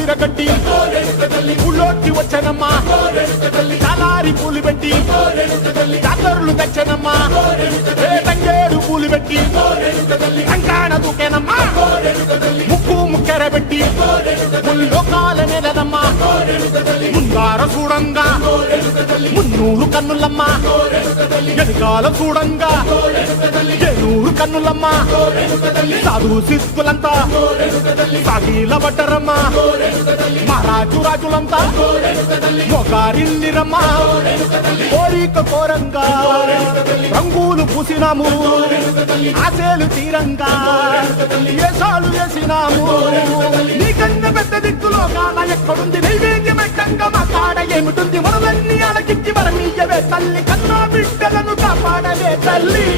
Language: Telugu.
సిరగట్టి ఊళ్ళోకి వచ్చనమ్మా చాలారి పూలు పెట్టి జాతరులు తెచ్చనమ్మా తంగేడు పూలు పెట్టి కంకాణ దూకేనమ్మా ముక్కు ముక్కెర పెట్టి ముల్లోకాల నెలదమ్మా ముందార చూడంగా మున్నూరు కన్నులమ్మా ఎనకాల చూడంగా ఏనూరు కన్నులమ్మా సాధు సిద్ధులంతా సాగిల బట్టరమ్మా మహారాజు రాజులంతా మొగారిల్లిరమ్మా కోరిక కోరంగా రంగులు పూసినాము ఆశలు తీరంగా ఏసాలు వేసినాము నీకన్నా పెద్ద దిక్కులో కాన ఎక్కడుంది నైవేద్యం ఎట్టంగా మా కాడ ఏమిటుంది మనలన్నీ అలకించి మనమీయవే తల్లి కన్నా బిడ్డలను కాపాడవే తల్లి